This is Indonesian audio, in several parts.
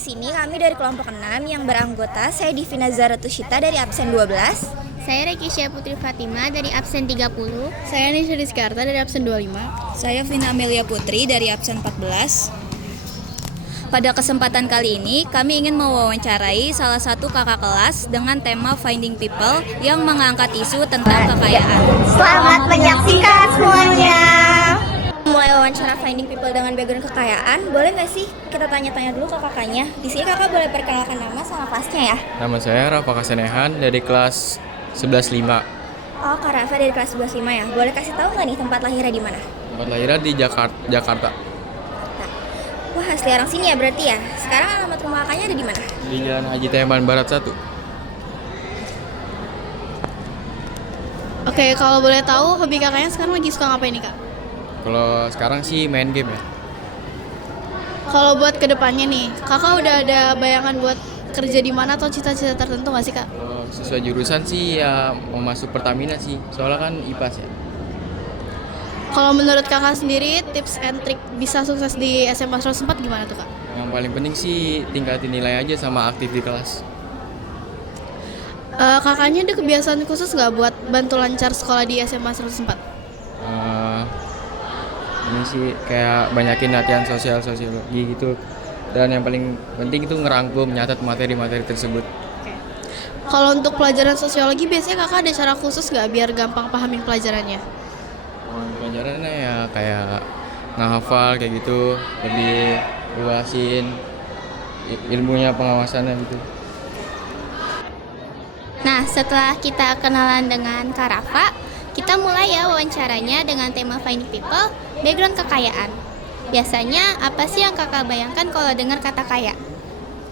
sini kami dari kelompok 6 yang beranggota saya Divina Zaratushita dari absen 12. Saya Rekisya Putri Fatima dari absen 30. Saya Nisha Rizkarta dari absen 25. Saya Vina Amelia Putri dari absen 14. Pada kesempatan kali ini, kami ingin mewawancarai salah satu kakak kelas dengan tema Finding People yang mengangkat isu tentang kekayaan. Selamat menyaksikan semuanya. Mulai wawancara Finding People dengan background kekayaan, boleh nggak sih kita tanya-tanya dulu ke kakaknya? Di sini kakak boleh perkenalkan nama sama kelasnya ya? Nama saya Rafa Kasenehan dari kelas 11.5. Oh, Kak Rafa dari kelas 11.5 ya. Boleh kasih tahu nggak nih tempat lahirnya di mana? Tempat lahirnya di Jakarta. Wah, asli orang sini ya berarti ya. Sekarang alamat rumah kakaknya ada di mana? Di Jalan Haji Teman Barat 1. Oke, kalau boleh tahu hobi kakaknya sekarang lagi suka ngapain nih, Kak? Kalau sekarang sih main game ya. Kalau buat kedepannya nih, kakak udah ada bayangan buat kerja di mana atau cita-cita tertentu nggak sih, Kak? Kalau sesuai jurusan sih ya mau masuk Pertamina sih. Soalnya kan IPAS ya. Kalau menurut kakak sendiri, tips and trick bisa sukses di SMA 104 gimana tuh, Kak? Yang paling penting sih tingkatin nilai aja sama aktif di kelas. Kakaknya ada kebiasaan khusus nggak buat bantu lancar sekolah di SMA 104? Ini sih kayak banyakin latihan sosiologi gitu. Dan yang paling penting itu ngerangkum, nyatat materi-materi tersebut. Kalau untuk pelajaran sosiologi biasanya kakak ada cara khusus nggak biar gampang pahamin pelajarannya? Pelajarannya ya kayak ngehafal kayak gitu, lebih luasin ilmunya, pengawasannya gitu. Nah, setelah kita kenalan dengan Kak Rafa, kita mulai ya wawancaranya dengan tema Finding People, background kekayaan. Biasanya apa sih yang kakak bayangkan kalau dengar kata kaya?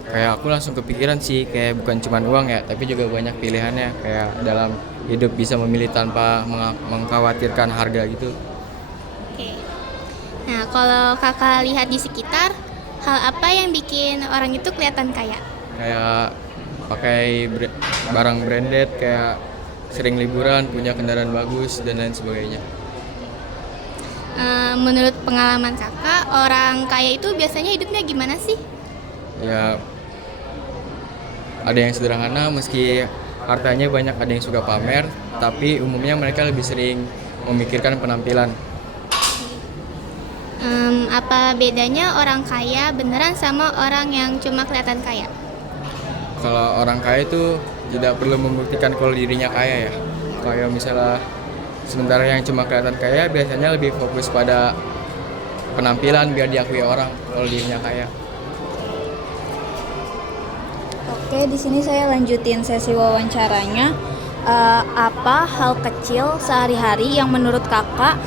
Kayak aku langsung kepikiran sih, kayak bukan cuma uang ya, tapi juga banyak pilihannya. Kayak dalam hidup bisa memilih tanpa mengkhawatirkan harga gitu. Oke. Nah, kalau kakak lihat di sekitar, hal apa yang bikin orang itu kelihatan kaya? Kayak pakai barang branded, kayak sering liburan, punya kendaraan bagus, dan lain sebagainya. Menurut pengalaman kakak, orang kaya itu biasanya hidupnya gimana sih? Ya, ada yang sederhana meski hartanya banyak, ada yang suka pamer, tapi umumnya mereka lebih sering memikirkan penampilan. Apa bedanya orang kaya beneran sama orang yang cuma kelihatan kaya? Kalau orang kaya itu tidak perlu membuktikan kalau dirinya kaya ya. Kayak misalnya sementara yang cuma kelihatan kaya biasanya lebih fokus pada penampilan biar diakui orang kalau dirinya kaya. Oke, di sini saya lanjutin sesi wawancaranya. Apa hal kecil sehari-hari yang menurut kakak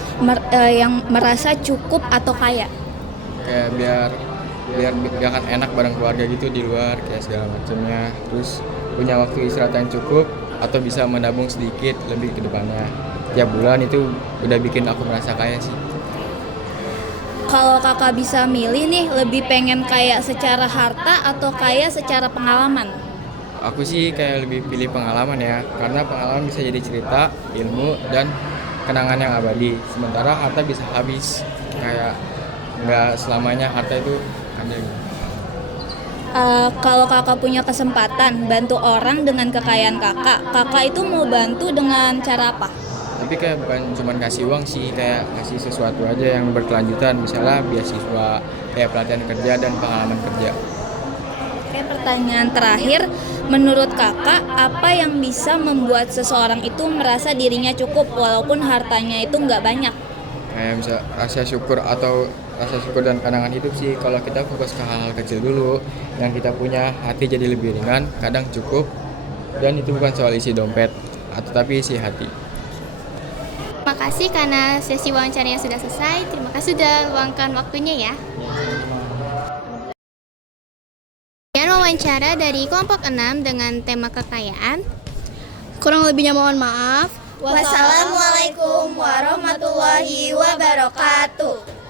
yang merasa cukup atau kaya? Kayak biar kan enak bareng keluarga gitu di luar kayak segala macamnya. Terus punya waktu istirahat yang cukup atau bisa menabung sedikit lebih ke depannya. Tiap bulan itu udah bikin aku merasa kaya sih. Kalau kakak bisa milih nih, lebih pengen kaya secara harta atau kaya secara pengalaman? Aku sih kayak lebih pilih pengalaman ya, karena pengalaman bisa jadi cerita, ilmu, dan kenangan yang abadi. Sementara harta bisa habis, kayak nggak selamanya harta itu ada. Kalau kakak punya kesempatan bantu orang dengan kekayaan kakak itu mau bantu dengan cara apa? Tapi kayak bukan cuma kasih uang sih, kayak kasih sesuatu aja yang berkelanjutan, misalnya beasiswa, kayak pelatihan kerja dan pengalaman kerja. Oke, pertanyaan terakhir, menurut kakak apa yang bisa membuat seseorang itu merasa dirinya cukup walaupun hartanya itu nggak banyak? Kayak bisa rasa syukur dan pandangan hidup sih. Kalau kita fokus ke hal-hal kecil dulu yang kita punya, hati jadi lebih ringan, kadang cukup. Dan itu bukan soal isi dompet, tetapi isi hati. Terima kasih karena sesi wawancaranya sudah selesai. Terima kasih sudah luangkan waktunya ya. Wawancara dari kelompok 6 dengan tema kekayaan. Kurang lebihnya mohon maaf. Wassalamualaikum warahmatullahi wabarakatuh.